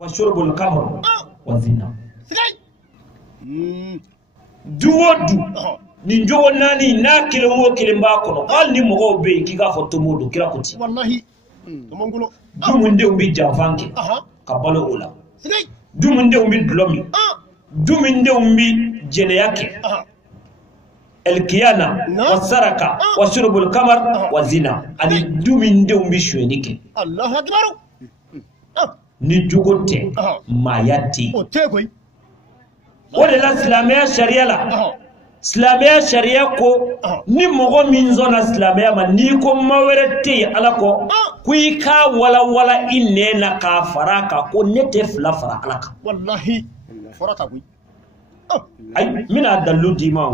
wa shurbul khamr wa zina duwodu ni jowo nani na kilimo kilimba kono wal ni mo be kiga foto modo kila kuti wallahi to mongulo dumunde umbi jafanke kabalo ola dumunde umbi dlomi duminde umbi jene yake الكيانة والسرقة وشرب الخمر والزنا أني دومين دوم بشوينيك الله أكبر نجوكوتي ما ياتي ولا الإسلامية شريعة لا إسلامية شريعة كو نمو من زون إسلامية ما نيكو مورتي على كو كويكا ولا إننا كافراكا كو نتف لا فرا على والله فرا كوي ay mina dalu dima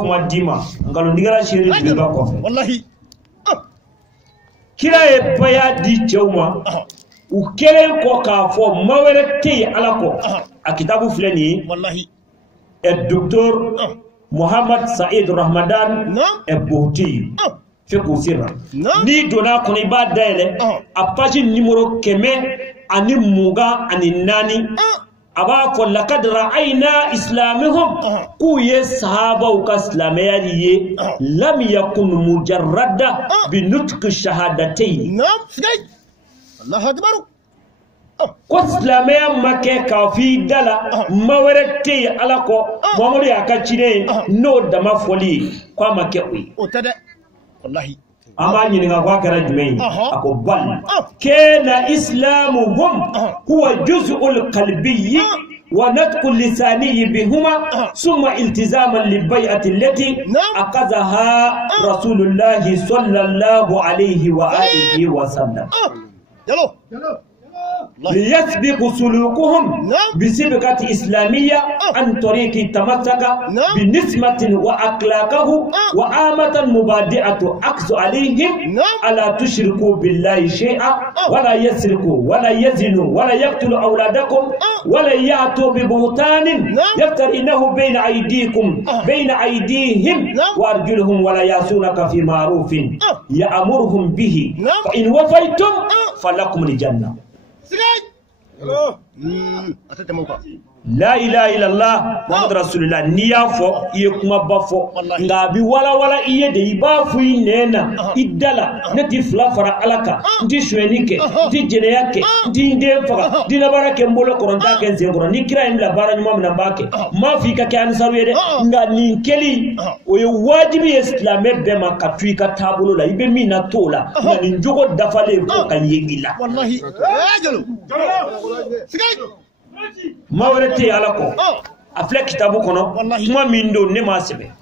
kuma dima ngalo ndigala shiri diga ko wallahi kira e baya di chewma u kelen ko ka fo mawere te ala ko akitabu fleni wallahi e docteur Muhammad Said Ramadan e bouti fe ko sira ni dona ko ni ba dele a page numéro keme ani muga ani nani aba ko laqad ra'ayna islamihum ku ye sahaba ka islamiyye lam yakun mujarrada bi nutq shahadatayn nam sigay Allah akbar ko islamiyya make ka fi dala mawarate alako Muhammad ya ka cire no da mafoli kwa make wi o tada wallahi ama nyini nga kwa kara jumei ako bal kena islamuhum huwa juz'ul qalbiyyi wa natqu lisani bihuma summa iltizaman libay'ati allati aqadaha rasulullah sallallahu alayhi wa alihi wa sallam yalo ليسبق سلوكهم بسبقة إسلامية عن طريق التمسك بنسمة وأخلاقه وآمة مبادئة عكس عليهم ألا تشركوا بالله شيئا ولا يسرقوا ولا يزنوا ولا يقتلوا أولادكم ولا يأتوا ببهتان يفترينه بين أيديهم وأرجلهم ولا يعصونك في معروف يأمرهم به فإن وفيتم فلكم الجنة لا إله إلا الله محمد رسول الله نيافو يكما بافو نغابي ولا إيه دي بافو ينينا إدالا نتي فلافرا ألاكا نتي شوينيكي نتي جنياكي نتي ندفا دي نبارا كمبولو كورنتا كنزي كورن نكرا يملا بارا نمو من باكي ما فيكا كان ساوية نغا نينكلي ويواجبي إسلامي بما كتوي كتابولو لا يبي مينا تولا ننجوغو دفالي فوقا يجيلا والله جلو mawrete alako afle kitabu kono kuma mindo ne masebe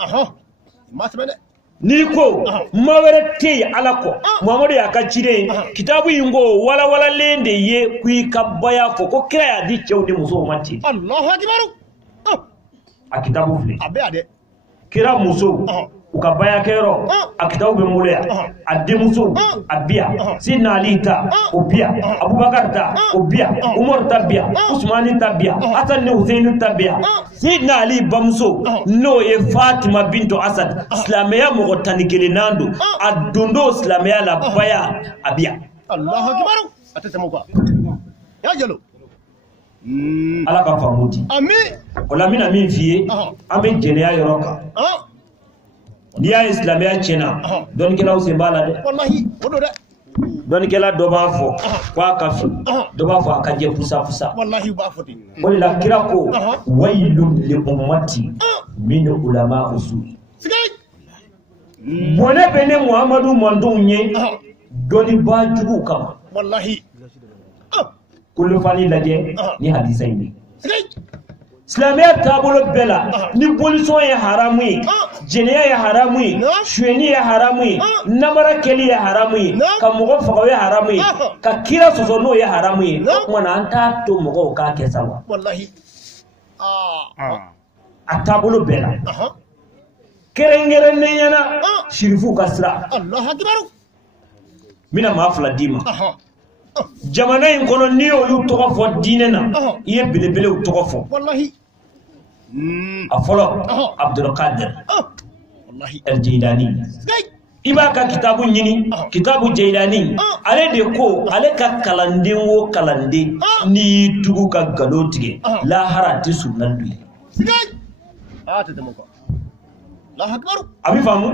ni ko mawrete alako Muhammadu ya kachire kitabu ingo wala lende ye kuika baya foko kira ya di chewde muso mati Allahu akbar akitabu fle abe ade kira muso ukabaya kero akitabu bemulea adimuso abia sina alita ubia Abubakar ta ubia Umar tabia Usman tabia Hasan ne Hussein tabia sina Ali bamso no e Fatima bintu Asad islamia mo tanikele nando adundo islamia la baya abia Allahu akbar atatamuka ya jalo ala ka famuti amin wala mina min fiye amen jeniya yoroka niya islamia chena don kila usembala de wallahi wodo de don kila doba fo kwa kafi doba fo akaje pusa wallahi ba foti wala kira ko wailun li ummati min ulama usuli sigay bone bene Muhammadu mandunye doni bajugu kama wallahi kullu fani laje ni hadisa ini sigay islamia tabolo bela ni polison ya haramu jeniya ya haramu shweni ya haramu namara keli ya haramu ka mogo faga ya haramu ka kira sosono ya haramu mana anta to mogo ka kesawa wallahi atabolo bela kerengere nenyana shirifu kasra Allah akbar mina mafla dima jamana in kono ni olu toko fo dinena iye belebele u toko fo wallahi afolo Abdul Qadir wallahi al-Jilani iba ka kitabu nyini kitabu Jailani ale de ko ale ka kalande wo kalande ni tugu ka galo tige la harati sunan duyi ta tamo ko la akbar abi famu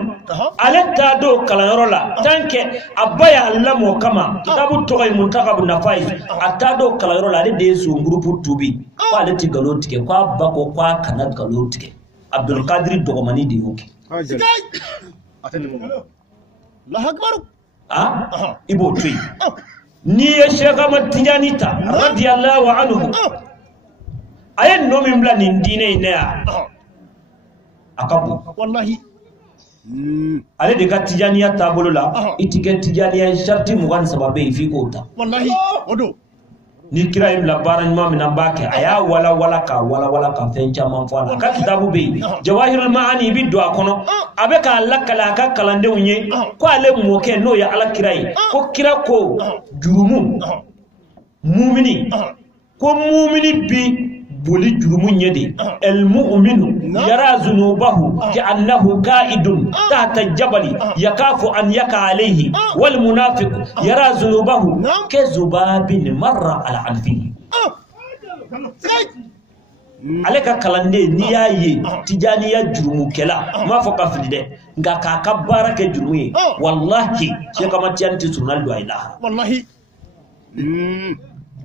ale ta do kalanyoro la tanke abaya Allah mo kama kitabu toy muntakabu nafai ata do kalanyoro la de so groupe tubi ko ale ti galo tige ko bako ko kana galo tige Abdul Qadir dogomani de yoke ata tamo ko la akbar ibo tui ni ya Sheikh Ahmad Tijani ta radiyallahu anhu ayen no min bla ni dine ne akabu wallahi ale de ka Tijaniya tabolo la itike Tijaniya sharti mugan sababe fi kota wallahi odo ni kira im la baran ma min ambake aya wala ka fencha man fala ka kitabu be jawahirul maani bi do akono abe ka lakala ka kalande unye ko ale moke no ya ala kirai ko kira ko jurumu mu'mini ko mu'mini bi boli jurumu nyede el mu'minu yara zunubahu ka'annahu qa'idun tahta jabali yakafu an yaka alayhi wal munafiq yara zunubahu ka zubabin marra ala alfihi aleka kalande ni yaye Tijaniya jurumu kela ma foka filide nga ka baraka jurumu wallahi Sheikh Ahmad Tijani sunal do ilaha wallahi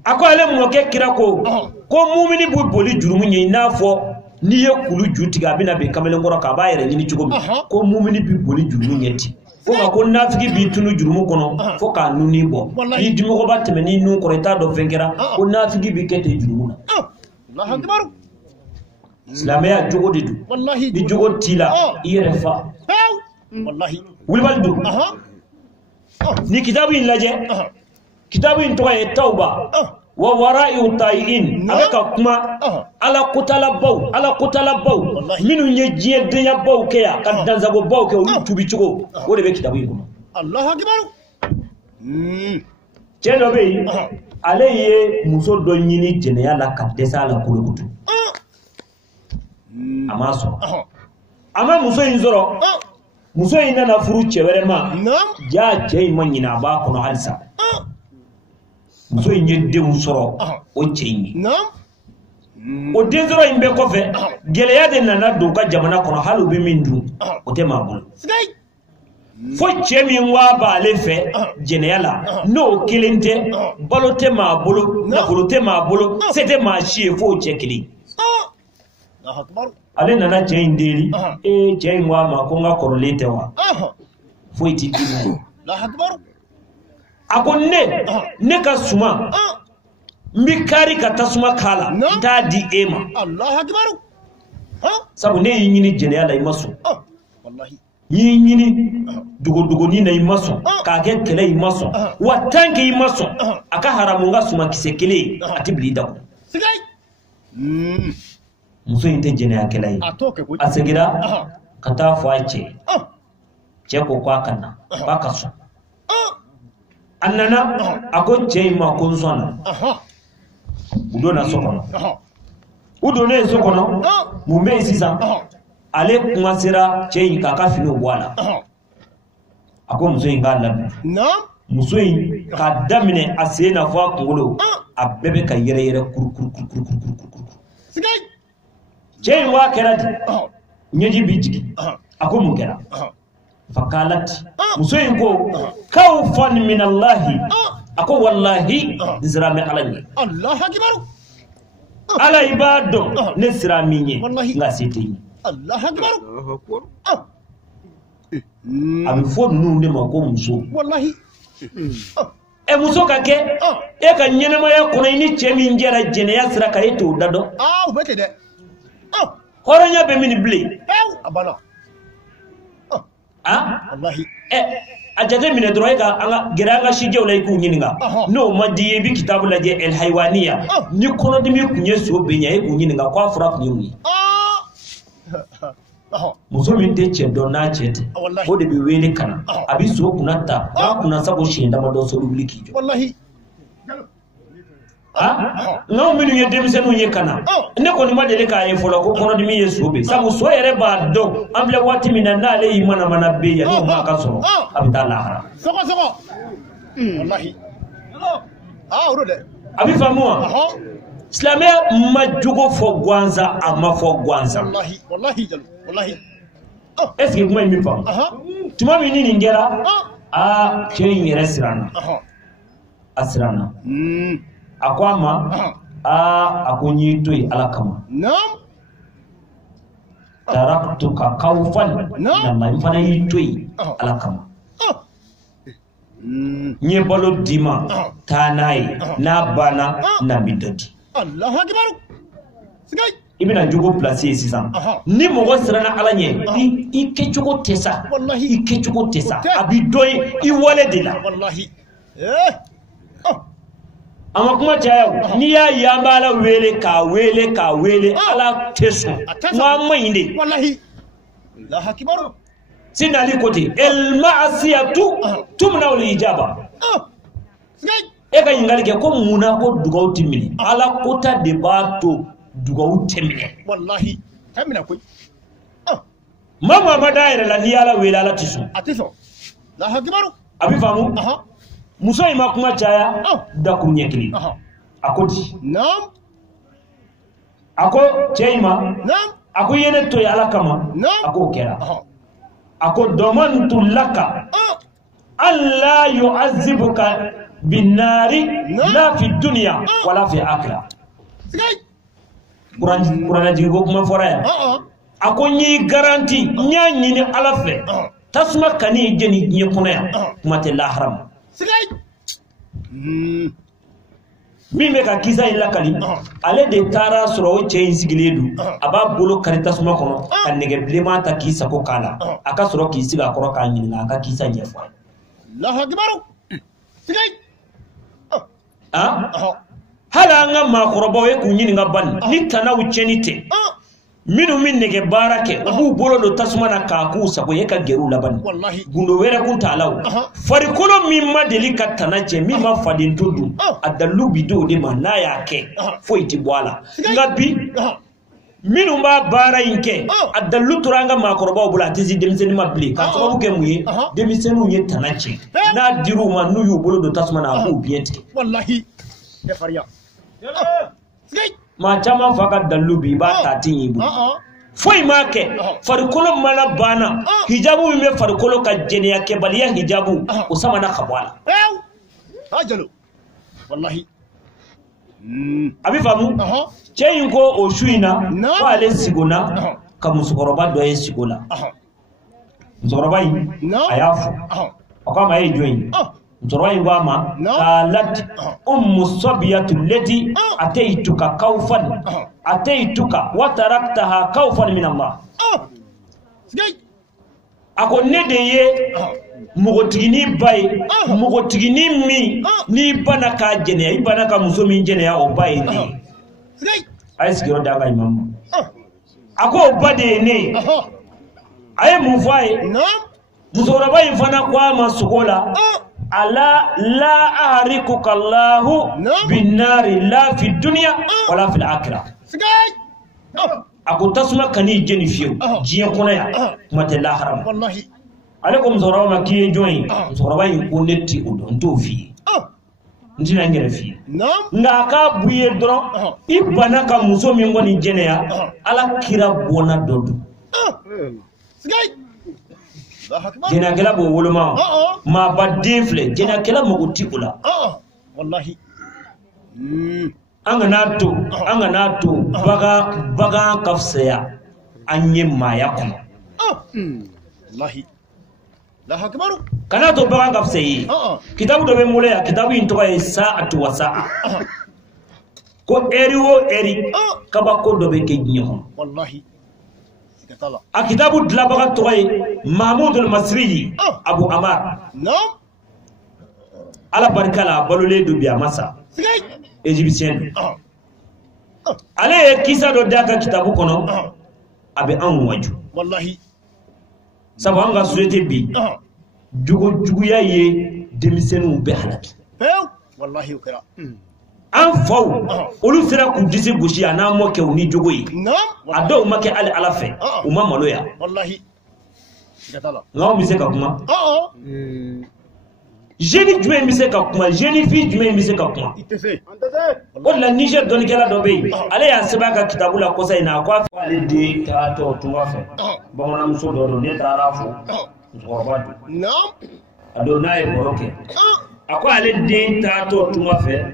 ako ale mo ke kira ko mu'mini bu boli jurumu nyi nafo ni ye kulu jutiga bina be kamele ngoro ka ba yere ni chugo ko mu'mini bi boli jurumu nyeti fo ka ko nafiki bi tunu jurumu kono fo ka nuni bo ni dimo ko bateme ni nu ko reta do fenkera ko nafiki bi kete jurumu na Allahu akbar islamaya jogo didu wallahi di jogo tila ire fa wallahi wilbaldu ni kitabu ilaje kitabu intoka ya tauba wa wara'i utayin abeka kuma ala kutala baw minu nyejiye de ya baw ke ya kadanza go baw ke o tubi chugo wode be kitabu yiko Allahu akbar cheno be aleye muso do nyini jene ya la kadesa la kulukutu amaso ama muso inzoro muso ina na furu chewere ma ja chei manyina ba kono halsa muso inye de soro o chenyi o de zoro imbe ko fe gele ya de nana do ka jamana kono halu be mindu o te mabul fo chemi wa ba le fe generala no kilinte balote mabulu na bolote mabulu c'était ma chie fo chekili akbar ale nana cheindeli chein wa ma ko nga korolete wa fo itiki la akbar akonne ne ka suma mbikari ka tasuma kala ta di ema Allah akbar sabu ne yini jene ala imaso wallahi yini dugo ni na imaso ka ke kele imaso watanke imaso aka haramunga suma kisekele atibli dawo sigai muso inte jene akele asegira kata faiche cheko kwa kana baka so annana ako cheima konsona udo na sokono udo ne sokono mume sisa ale kumasira chei kaka fino bwala ako muso ingala muso ka damine asena fa kungolo abebe ka yere kur sigai chei wa kerati nyeji bijigi ako mungera fakalat muso ko kawfan min Allah ako wallahi zirame alani Allah akbar ala ibado ne siraminye nga sete Allah akbar abi fo nunde mako muso wallahi muso kake ka nyenema ya kuna ini chemi njera jene ya sira ka eto dado ubete de horanya be mini ble abana wallahi ajate mine droega anga geranga shije ulai ku nyininga no madiye bi kitabu laje el haywaniya ni kono dimi kunye so benya e ku nyininga kwa fura ku nyini muso min te che donna chete o de bi wele kana abi so kunata ba kuna sabo shinda ma do so rubliki jo wallahi ngaw minu ye demisenu ye kana ne ko ni ma dele ka ye folo ko kono dimi ye sobe sabu so yere ba do amble wati minna ale imana mana be ya no ma ka so abita lahara soko wallahi urode abi famua islamia majugo fo gwanza ama fo gwanza wallahi jalu wallahi est-ce que kuma mi fam tuma mi ni ngera chen yere sirana asirana akwama akonyi toy alakama taraktuka kawfan Allah mfana yitoy alakama nye balo dima tanai na bana na bidodi Allahu akbar sigay ibina jogo placer sisan ni mogo sirana ala nye I kechugo tesa wallahi I kechugo tesa abidoy I wale de la wallahi ama kuma chaya ni ya yambala wele ka wele ala teso ma mainde wallahi Allahu akbar sinali kote el ma'siyatu tumna al ijaba e ka yingali ke ko muna ko dugaw timini ala kota de bato dugaw temine wallahi tamina koy mama madaire la ni ala wele ala tisu atiso Allahu akbar abi famu muso ima kuma chaya da kunyekili akoti nam ako cheima nam ako yene to ya ala kama ako kera ako domantu laka alla yu'azzibuka binari la fi dunya wala fi akhirah Quran jigo kuma foraya ako nyi garanti nya nyini ala fe tasma kani jeni nyi kunaya kuma te la haram mime ka kisa illa kali ale de tara soro che insigiledu aba bolo karita suma kono kan nege blema ta kisa ko kala aka soro kisi ga koro kan nyina aka kisa nyefo Allahu akbar sigay hala nga makorobo we kunyini nga ban ni tanawu chenite minu min nege barake ubu bolo do tasuma na kaku sako yeka geru laban wallahi gundo wera kun talaw fari kolo mimma delika tanaje mimma fadin tudu adallu bido de manaya ke foiti bwala ngabi minu ba bara inke adallu turanga makoroba bula tizi demiseni mabli ka sababu ke muye demisenu nye tanaje na diru ma nuyu bolo do tasuma na abu biente wallahi ya fariya ma chama faka dalubi ba tatin yibu foi make farikolo mala bana hijabu me farikolo ka jene yake baliya hijabu usama na kabwala ajalo wallahi abi famu cheyin ko o shuina wale sigona ka musukoroba do yesigona musukoroba yi ayafu akama yi join Mtoroyi wama qalat sabiyatu allati ataituka kawfan ataituka wa taraktaha kawfan min Allah ako nedeye mugotigini bay mugotigini mi ni bana ka jene ibana ka musomi jene ya obay ni ay sigiro daga imam ako bade ne ay mufai muzoraba ifana kwa masukola ala la aharikuka Allahu binari la fi dunya wala fi al-akhirah ako tasma kani jeni fiyo jiye kona ya mate la haram wallahi alaikum zarawa makiye join zarawa yin konetti udon to fi ndina ngere fi nga ka buye dro ibana ka muso mi ngoni jene ya ala kira bona dodu jena kala bo woloma ma badde fle jena kala mo utikula wallahi anga nato baga kafsaya anye maya kuma wallahi la hakbaru kana to baga kafsayi kitabu do be mule ya kitabu intoka ya sa'atu wa sa'a ko eriwo eri kaba ko do be kenyo wallahi akitabu dlabaga toy Mahmoud al-Masri Abu Amar ala barkala balole do biya masa égyptien ale kisa do daga kitabu kono abe an waju wallahi sabu anga société bi jugo ya ye demisenu be halaki wallahi ukra an faw olu sera ku disi gosi ana mo ke ni jogo yi a dɔw ma kɛ ali ala fɛ u ma maloya wallahi ngaw bi se ka kuma jeune jumɛn bi se ka kuma jeune fille jumɛn bi se ka kuma o la Niger dɔnikɛla dɔ bɛ yen ale y'a sɛbɛn ka kitabu la kosa in na ko ale den ta tɔ tunga fɛ bamananmuso dɔ don ne taara fo musokɔrɔba don a don n'a ye baro kɛ a ko ale den ta tɔ tunga fɛ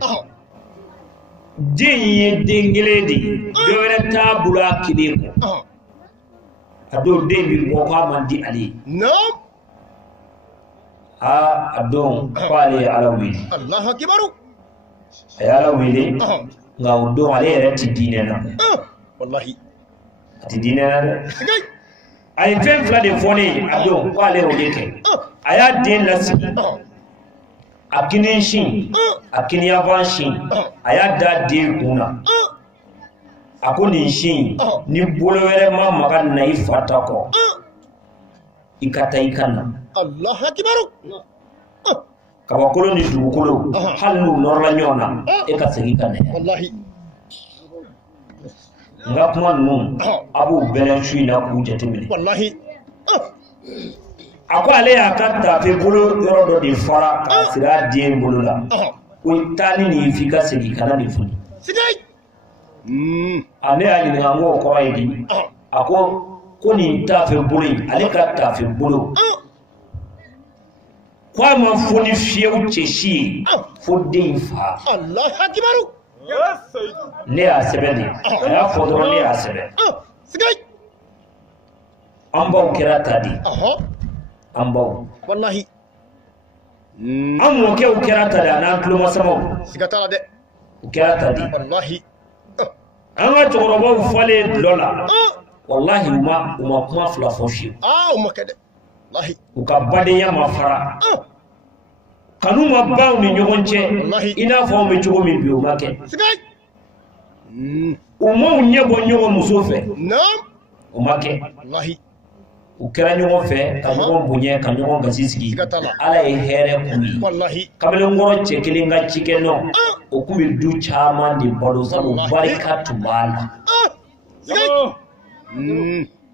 den ye den kelen de ye dɔ wɛrɛ t'a bolo a kelen kɔ a don den bi bɔ k'a man di ale ye a don ko ale ye ala wele a ye ala wele nka o don ale yɛrɛ ti diinɛ na a ti diinɛ na dɛ a ye fɛn fila de fɔ ne ye a don ko ale y'o de kɛ a y'a den lasigi a kini sin a kiniyafan sin a y'a da den kun na a ko nin sin ni bolo wɛrɛ ma maga na i fa ta kɔ i ka taa i ka na kabakolo ni dugukolo hali n'u nɔrɔla ɲɔgɔn na e ka segin ka na n ka kuma ninnu a b'u bɛɛ su in na k'u jateminɛ a ko ale y'a ka tafe bolo yɔrɔ dɔ de fara ka siri a den bolo la ko taa ni nin f'i ka segin ka na nin foni a ne y'a ɲininka n k'o kɔrɔ ye di a ko nin tafe bolo in ale ka tafe bolo ko a ma foni fiyewu cɛ si ye fo den fa ne y'a sɛbɛn de a y'a fɔ dɔrɔn ne y'a sɛbɛn an baw kɛra ta de an baw an mɔkɛw kɛra ta de a n'an tulomasamaw u kɛra ta de an ka cɛkɔrɔbaw falen dulɔ la wallahi u ma kuma fila fɔ fiyewu u ka badenya ma fara kanu ma baw ni ɲɔgɔn cɛ i n'a fɔ anw bɛ cogo min bi o ma kɛ u m'u ɲɛ bɔ ɲɔgɔn muso fɛ o ma kɛ u kɛra ɲɔgɔn fɛ ka ɲɔgɔn bonya ka ɲɔgɔn gasi sigi ala ye hɛrɛ k'u ye kamalenkɔrɔ cɛ kelen ka cikɛ nɔ o kun bɛ du caman de balo sabu barika tun b'a la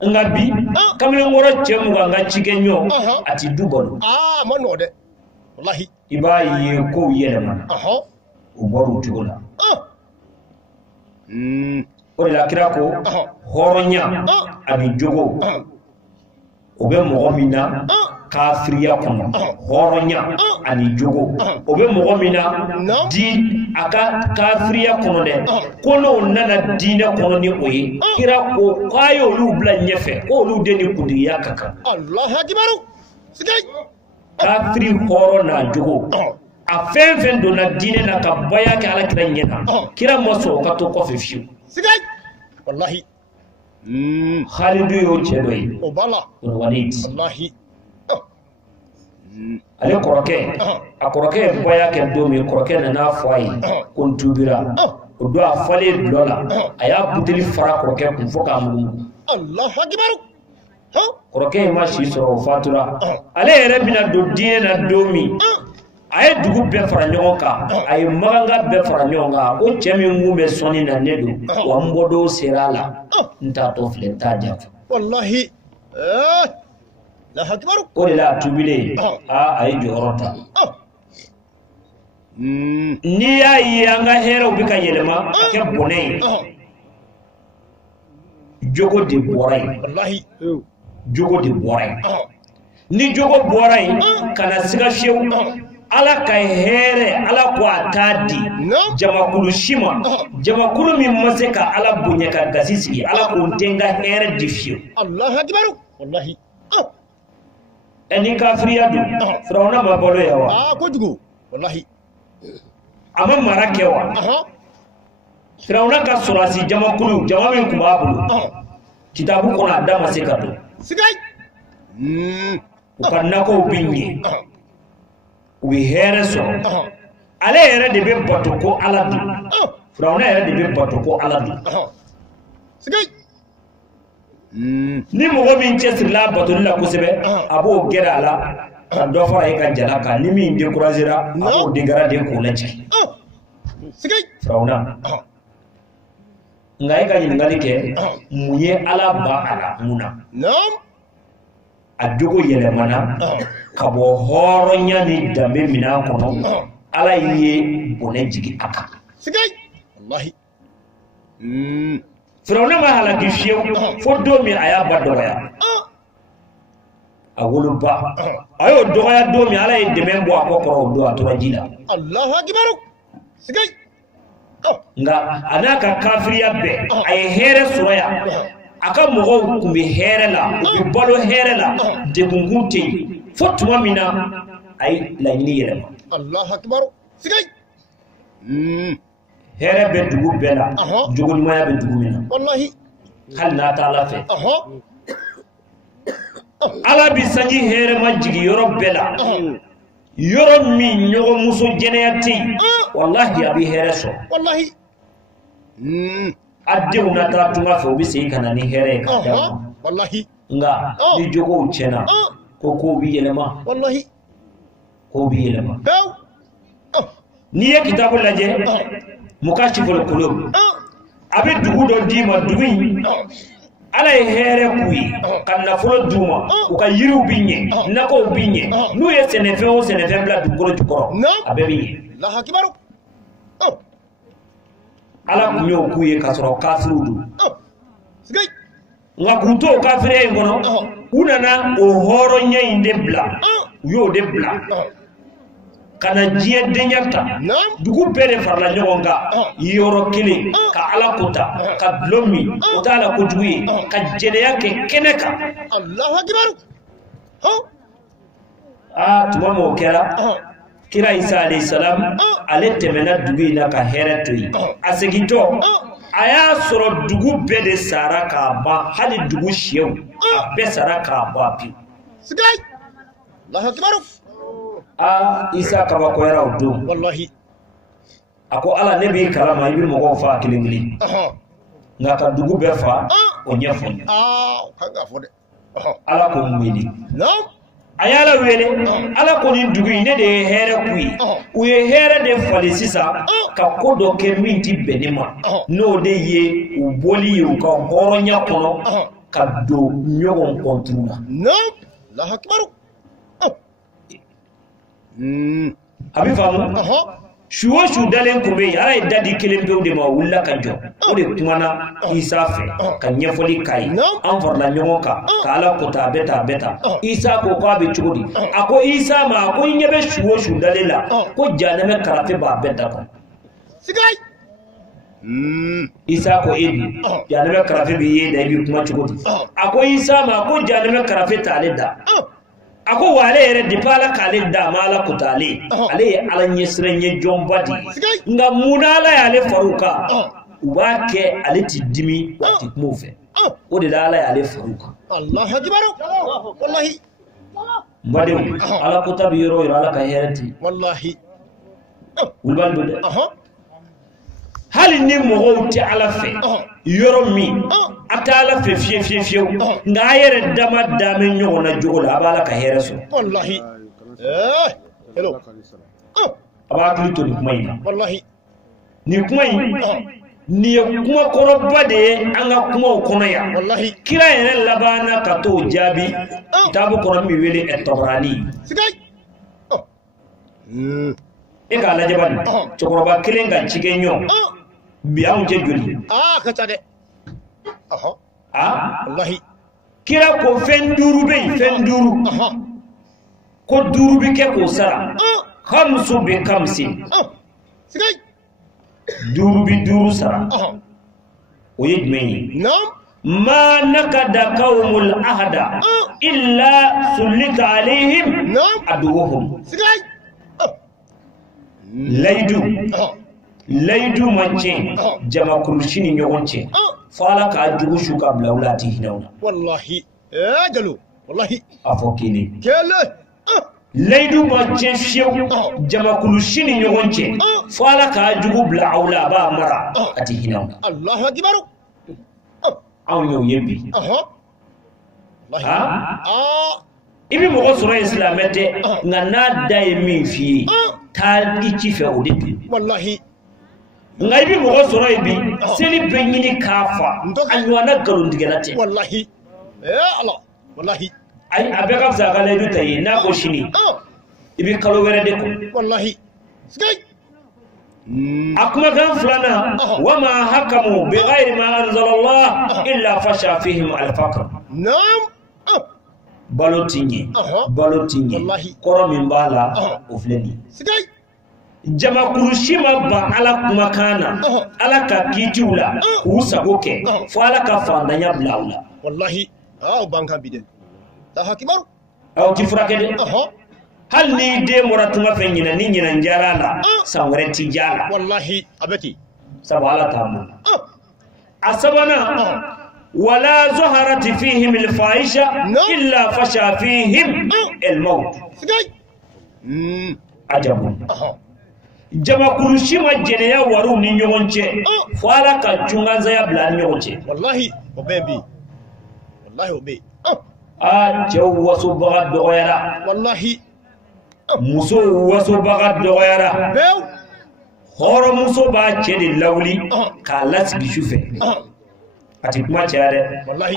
nka bi kamalenkɔrɔ cɛ mugan ka cikɛ ɲɔ a ti du balo i b'a ye kow yɛlɛmana u bɔra o cogo la o de la kira ko hɔrɔnya ani jogo o bɛ mɔgɔ min na kafiriya kɔnɔ hɔrɔnya ani jogo o bɛ mɔgɔ min na a ka kafiriya kɔnɔ dɛ ko n'o nana diinɛ kɔnɔ ni o ye kira ko k'a ye olu bila ɲɛfɛ ko olu de ni kuntigiya ka kan kafiri hɔrɔn n'a jogo a fɛn fɛn donna diinɛ na ka baya kɛ ala kira ɲɛna kira ma sɔn o ka to kɔfɛ fiyewu Khalidu y'o cɛ dɔ ye Walid ale kɔrɔkɛ a kɔrɔkɛ ye baya kɛ don min kɔrɔkɛ nana fɔ a ye ko n tubira o don a falen dulɔ la a y'a buteli fara kɔrɔkɛ kun fɔ k'a mugu kɔrɔkɛ in ma si sɔrɔ o fatura ale yɛrɛ bɛna don diinɛ na don min a ye dugu bɛɛ fara ɲɔgɔn kan a ye maganga bɛɛ fara ɲɔgɔn kan o cɛ min kun bɛ sɔnni na ne don wa n bɔ dɔw sera a la n t'a tɔ filɛ n t'a jate o de la a tubilen a ye jɔyɔrɔ ta n'i y'a ye an ka hɛrɛw bɛ ka yɛlɛma ka kɛ bɔnɛ ye jogo de bɔra yen jogo de bɔra yen ni jogo bɔra yen kana siga fiyewu ala ka hɛrɛ ala ko a t'a di jamakulu si ma jamakulu min ma se ka ala bonya ka gasi sigi ala k'o den ka hɛrɛ di fiyewu ni kafiriya don firawuna ma balo ya wa a ma mara kɛ wa firawuna ka sɔrɔsi jamakulu jama min tun b'a bolo kitabu kɔnɔ a da ma se ka don u ka nakɔw bɛ ɲɛ u bɛ hɛrɛ sɔrɔ ale yɛrɛ de bɛ bato ko ala don firawuna yɛrɛ de bɛ bato ko ala don ni mɔgɔ min cɛsirila a batoli la kosɛbɛ a b'o gɛrɛ a la ka dɔ fara i ka jala kan ni min découragera a b'o dégradé k'o lajɛ Sigai. Firauna ngai ka ɲininkali kɛ mun ye ala ba a la mun na Naam. a jogo yɛlɛmana ka bɔ hɔrɔnya ni danbe minan kɔnɔ ala ye bonɛ jigi a kan Sigai. Wallahi. Firauna ma halaki fiyewu fo don min a y'a ba dɔgɔya a woloba a y'o dɔgɔya don min ala ye dɛmɛ bɔ a kɔ kɔrɔ o don a tora ji la Allahu akbar. Sigai. nka a n'a ka kafiriya bɛɛ a ye hɛrɛ sɔrɔ yan a ka mɔgɔw tun bɛ hɛrɛ la u bɛ balo hɛrɛ la degunkun tɛ yen fo tuma min na a ye laɲini yɛlɛma Allahu akbar. Sigai. hɛrɛ bɛ dugu bɛɛ la jogoɲumanya bɛ dugu min na Wallahi. hali n'a t'a la fɛ ala bi sanji hɛrɛ ma jigi yɔrɔ bɛɛ la yɔrɔ min ɲɔgɔn muso jɛnɛya tɛ yen wallahi a bɛ hɛrɛ sɔrɔ Wallahi. a denw na taa tunga fɛ u bɛ segin ka na ni hɛrɛ ye ka d'a ma Wallahi. nka ni jogow tiɲɛna ko kow bɛ yɛlɛma Wallahi. kow bɛ yɛlɛma Gaw. n'i ye kitabu lajɛ mukashiful qulub a bɛ dugu dɔ d'i ma dugu in ala ye hɛrɛ k'u ye ka nafolo d'u ma u ka yiriw bɛ ɲɛ nakɔw bɛ ɲɛ n'u ye sɛnɛfɛn o sɛnɛfɛn bila dugukolo jukɔrɔ a bɛɛ bɛ ɲɛ Allahu akbar. ala tun y'o k'u ye k'a sɔrɔ kafiriw don Sigai. nka k'u to o kafiriya in kɔnɔ u nana o hɔrɔnya in de bila u y'o de bila ka na diɲɛ denya ta dugu bɛɛ de farala ɲɔgɔn kan yɔrɔ kelen ka ala kota ka dulɔ min o t'a la kojugu ye ka jɛnɛya kɛ kɛnɛ kan Allahu akbar. tuma min o kɛra kira isa alayhi salam ale tɛmɛna dugu in na ka hɛrɛ to yen a segintɔ a y'a sɔrɔ dugu bɛɛ de sara k'a ban hali dugu sɛw a bɛɛ sara k'a ban pewu Sigai. Allahu akbar. isa kabakoyara o don Wallahi. a ko ala ne b'i kalama i bɛ mɔgɔw faa kelen kelen nka ka dugu bɛɛ fa o ɲɛfɔ n ye kan ka fɔ dɛ. ala ko n wele Naam. a y'ala wele ala ko nin dugu in ne de ye hɛrɛ k'u ye u ye hɛrɛ de fali sisan ka ko dɔ kɛ min ti bɛn ne ma n'o de ye u bɔli ye u ka hɔrɔnya kɔnɔ ka don ɲɔgɔn kɔnturu la Naam. Allahu akbar. a bɛ faamu su o su dalen tun bɛ yen ala ye dadi kelen pewu de ma o wulila ka jɔ o de kumana isa fɛ ka ɲɛfɔli k'a ye an farala ɲɔgɔn kan ka ala kota a bɛ ta a bɛ ta isa ko k'a bɛ cogo di a ko isa ma a ko i ɲɛ bɛ su o su dalen la ko jahanɛmɛ karafe b'a bɛɛ da kɔnɔ Sigai. isa ko e dun jahanɛmɛ karafe bɛ ye da i bɛ kuma cogo di a ko isa ma ko jahanɛmɛ karafe t'ale da a ko wa ale yɛrɛ depuis ala k'ale da a ma ala kota ale ye ala ɲɛsiran ɲɛ jɔnba de ye nka mun na ala y'ale far'u kan u b'a kɛ ale ti dimi a ti kuma u fɛ o de la ala y'ale far'u kan Allahu akbar. Wallahi. n badenw ala kota bɛ yɔrɔ o yɔrɔ ala ka hɛrɛ ten Wallahi. wulibali don dɛ hali ni mɔgɔw tɛ ala fɛ yɔrɔ min a tɛ ala fɛ fiyewu fiyewu nka a yɛrɛ dama damɛ ɲɔgɔn na jogo la a b'a la ka hɛrɛ sɔrɔ Wallahi. Hello. a b'a hakili to nin kuma in na Wallahi. nin kuma in nin ye kuma kɔrɔba de ye an ka kumaw kɔnɔ yan Wallahi. kira yɛrɛ labanna ka t'o jaabi kitaabu kɔnɔ min wele Tabarani Sigai. e k'a lajɛ bani cɛkɔrɔba kelen ka cikɛ ɲɔ bi anw cɛ joli Ka ca dɛ. Wallahi. kira ko fɛn duuru bɛ yen fɛn duuru ko duuru bɛ kɛ k'o sara kamsu bi kamsin Sigai. duuru bi duuru sara o ye jumɛn ye Naam. ما نكد قوم الأحد إلا سلط عليهم عدوهم Sigai. layidu man cɛ jama kulusi ni ɲɔgɔn cɛ fo ala k'a jugu su ka bila u la a ti hinɛ u la Wallahi. Jalo. Wallahi. a fɔ kelen Kele. layidu man cɛ fiyewu jama kulusi ni ɲɔgɔn cɛ fo ala k'a jugu bila aw la a b'a mara a ti hinɛ u la Allahu akbar. anw y'o ye bi i bɛ mɔgɔ sɔrɔ yen silamɛ tɛ nka n'a da ye min f'i ye taa i ci fɛ o de bi Wallahi. ngai bi mo soro ibi seli benyini kafa anywana galundigelate wallahi Allah wallahi ay abeka fsakale du tayi na ko shini ibi kalo were de ko wallahi skay akuma kan fulana wama hakamu bighayri ma anzala Allah illa fasha fihim al-faqr naam balotinye wallahi koro min bala ofleni skay jama kurushima ba ala kuma kana ala ka kitula usagoke fo ala ka fandanya blawla wallahi banka bide ta hakimaru aw tifrakede hal ni de moratuma fenyina ni nyina njarala sawre tijala wallahi abeki sabala tamu asabana wala zaharat fihim alfahisha illa fasha fihim almaut ajabu jama kurushima jeneya waru ni nyonche fala ka chunganza ya bla nyonche wallahi obebi wallahi obe jaw wasu baga doyara wallahi muso wasu baga doyara bew horo muso ba chedi lawli ka lasbi shufe ati kuma chade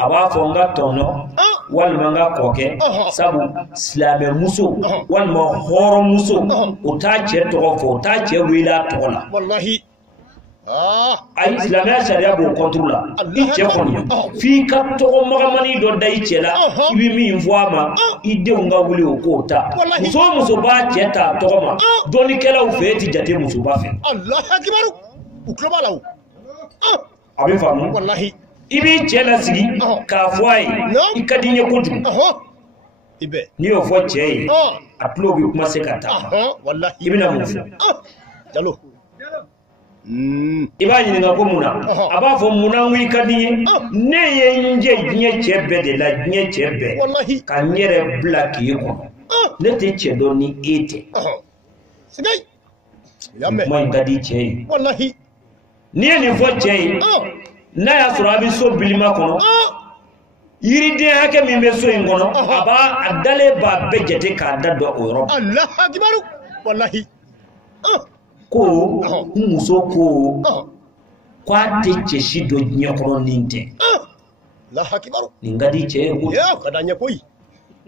aba fonga tono wal manga koke sabu islame muso wal ma horo muso uta che tofo uta che wila tola wallahi ay islame sharia bo contrôle ni che konyo fi ka to magamani do dai chela ibi mi mvwama ide unga wuli okota muso ba cheta toma doni kela ufeti jate muso ba fe Allah akbar ukloba lawo abi famu wallahi ibi chela sigi ka fwai ikadinye kudu ibe ni o fo chei atlo bi kuma sekata wallahi ibina mufu jalo iba nyinga ko muna aba fo muna wi kadiye ne ye nje nye chebe de la nye chebe wallahi kanyere black yiko ne te chedo ni ete sigay yamme mo ngadi chei wallahi ni fo chei na ya surabi so bilima kono yiride hake mi be so ngono aba adale ba bejete ka daddo o Europe Allah akbar wallahi ko muso ko kwa teche shido nyakoro ninte la hakibaru ningadi che ko ya kadanya koi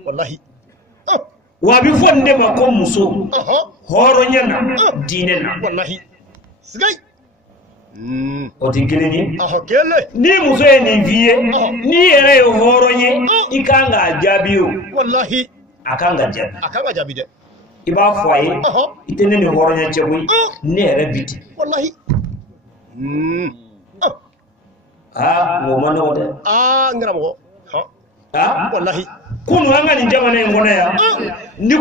wallahi wa bi fonde ma ko muso horo nyana dinena wallahi sigay o tingilini kele ni muso e ni vie ni ere horo nye ikanga jabiyo wallahi akanga jabi de iba fwaye itene ni horo nya chebui ne ere biti wallahi wo mano de ngramo wallahi kunu anga ni jamana ngona ya ni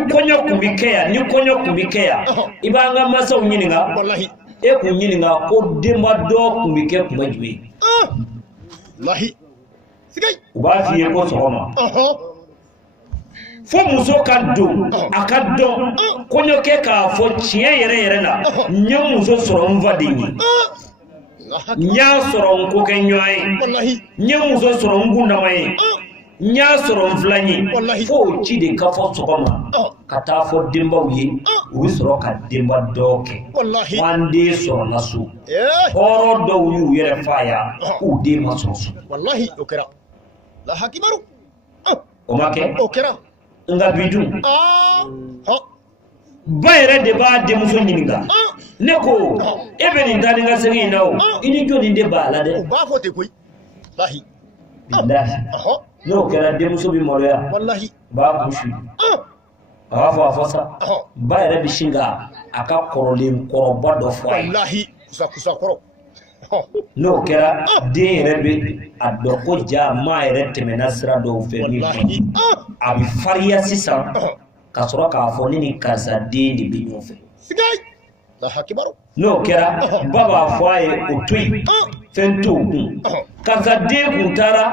konyo kumbikeya ibanga masa unyininga wallahi e kunyininga ko dema do kumbike kumajwe wallahi sigay uba fiye ko soma fo muso kaddo akaddo konyo ke ka fo chie yere la nya muso soro mvadinyi nya soro nko ke nyoy wallahi nya muso soro ngunda mai nya soro mflanyi fo chide ka fo sokoma kata fo demba uye wi soro ka demba doke wallahi wande soro nasu horo do yu yere faya ku de maso wallahi okera la hakibaru omake okera nga bidu bayre de ba de muso nyininga neko ebe ni ndani nga sengi nawo ini jodi de bala de ba fote koy lahi billahi no kala de muso bi moloya wallahi ba bushu afa afasa bayre bi shinga aka korolim koroba do fo wallahi kusa koro no kala de rebe adoko jama ere temenasra do femi wallahi abi faria sisa kasoro ka fo ni kaza de ni bi nyofe sigay la hakibaru no kera baba fwaye utui fento kaza de kuntara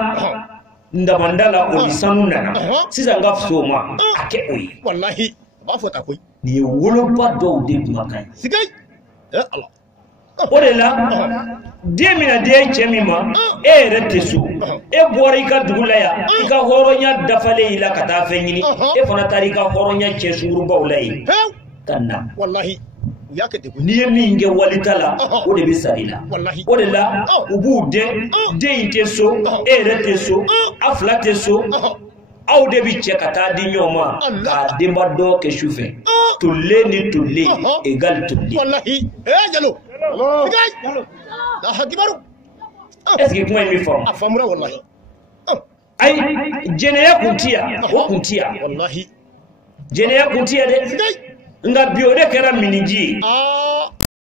ndamandala olisanu nana sisa ngafsoma ake oyi wallahi ba fota koy ni wolo ba do de makai sigay Allah odela demina de chemima retesu e bori ka dugulaya ka horonya dafale ila kata fenyini e fona tarika horonya chesuru bawlay tanna wallahi ya ka de ni ye min kɛ walita la o de bɛ sara i la Wallahi. o de la u b'u den in tɛ so e yɛrɛ tɛ so a fila tɛ so aw de bi cɛ ka taa di ɲɔgɔn ma k'a denba dɔ kɛ su fɛ tolle ni tolle égal tolle wallahi jalo la hakibaru est-ce que kuma in bɛ faamu a famura wallahi ayi jɛnɛya kun ti yan o kun ti yan wallahi jɛnɛya kun ti yan dɛ nka bi o de kɛra miniji ye